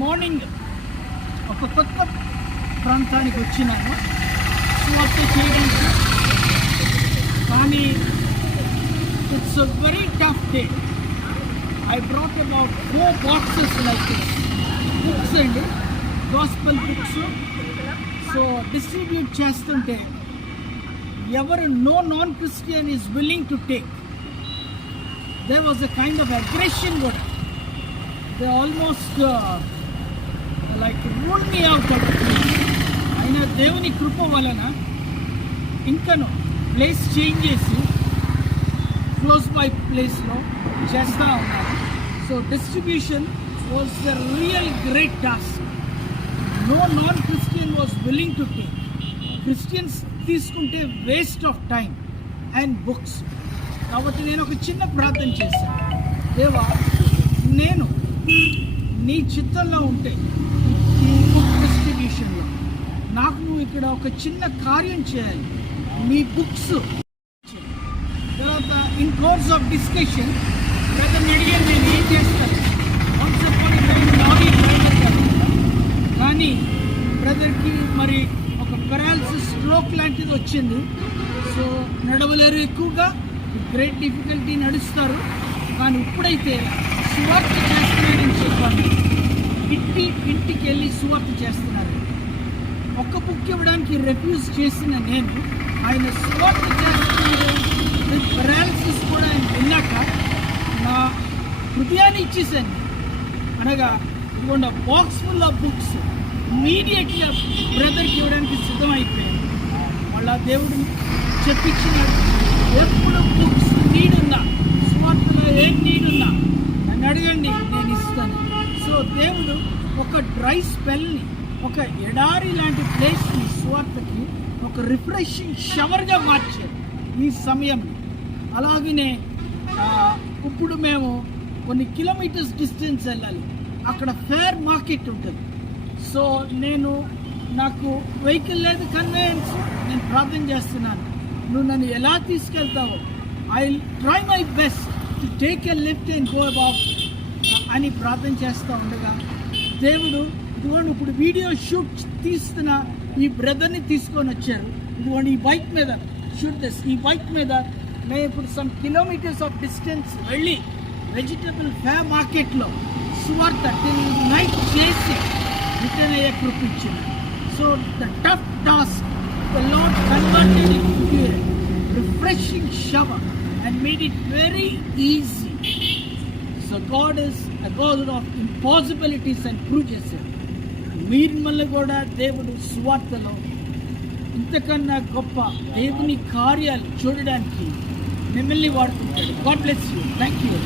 Morning ఒక కొత్త ప్రాంతానికి వచ్చినాను సువార్త చేయడానికి. కానీ it's a very tough day. I brought about 4 boxes like this. Books and gospel books. So distribute chestunte evaru no non-Christian is willing to take. There was a kind of aggression good. They almost like ruled me out of the place. Aina devuni krupa valana inkano place change chesi close by place lo chesta unnadu. So distribution was a real great task. No non-Christian was willing to take. Christians తీసుకుంటే waste of time and books. కాబట్టి నేను ఒక చిన్న ప్రార్థన చేశాను. దేవా, నేను నీ చిత్తంలో ఉంటే ఈ బుక్ డిస్ట్రిబ్యూషన్లో నాకు నువ్వు ఇక్కడ ఒక చిన్న కార్యం చేయాలి. నీ బుక్స్ తర్వాత ఇన్ కోర్స్ ఆఫ్ డిస్కషన్ బ్రదర్ని అడిగాను నేను ఏం చేస్తాను. కానీ బ్రదర్కి మరి ఒక పెరాలసిస్ స్ట్రోక్ లాంటిది వచ్చింది. సో నడవలేరు, ఎక్కువగా గ్రేట్ డిఫికల్టీ నడుస్తారు. కానీ ఇప్పుడైతే సువార్త చేస్తున్నారని చెప్పాను. ఇంటికి వెళ్ళి సువార్త చేస్తున్నారు. ఒక్క బుక్ ఇవ్వడానికి రిఫ్యూజ్ చేసిన నేను ఆయన సువార్త చేస్తున్నాడు విత్ పెరాలసిస్ కూడా ఆయన విన్నాక నా హృదయాన్ని ఇచ్చేసాను. అనగా ఇదిగోండి బాక్స్ ఫుల్ ఆఫ్ బుక్స్ ఇమీడియట్గా బ్రదర్కి ఇవ్వడానికి సిద్ధమైపోయాను. మళ్ళా దేవుడు చెప్పించినాడు, ఎప్పుడు బుక్స్ నీడున్నా, స్వార్థలో ఏం నీడున్నా నన్ను అడగండి, నేను ఇస్తాను. సో దేవుడు ఒక డ్రై స్పెల్ని, ఒక ఎడారి లాంటి ప్లేస్ని స్వార్థకి ఒక రిఫ్రెషింగ్ షవర్గా మార్చాడు ఈ సమయంలో. అలాగనే ఇప్పుడు మేము కొన్ని కిలోమీటర్స్ డిస్టెన్స్ వెళ్ళాలి. అక్కడ ఫేర్ మార్కెట్ ఉంటుంది. సో నాకు వెహికల్ లేదు, కన్వీనియన్స్. నేను ప్రార్థన చేస్తున్నాను, నువ్వు నన్ను ఎలా తీసుకెళ్తావో I try my best to take a lift and go about అని ప్రార్థన చేస్తూ ఉండగా దేవుడు ఇదిగోండి ఇప్పుడు వీడియో షూట్ తీస్తున్న ఈ బ్రదర్ని తీసుకొని వచ్చారు. ఇదిగోండి ఈ బైక్ మీద షూట్ చేసి, ఈ బైక్ మీద నేను ఇప్పుడు సమ్ కిలోమీటర్స్ ఆఫ్ డిస్టెన్స్ వెళ్ళి వెజిటబుల్ ఫేర్ మార్కెట్లో సువార్త నైట్ చేసి రిటర్న్ అయ్యే కృపించింది. So the tough task the Lord converted it to a refreshing shower and made it very easy. So God is a God of impossibilities అని prove చేశారు. మిమ్మల్ని కూడా దేవుడు సువార్తలో ఇంతకన్నా గొప్ప దేవుని కార్యాలు చూడడానికి మిమ్మల్ని వాడుకుంటాడు. God bless you. Thank you.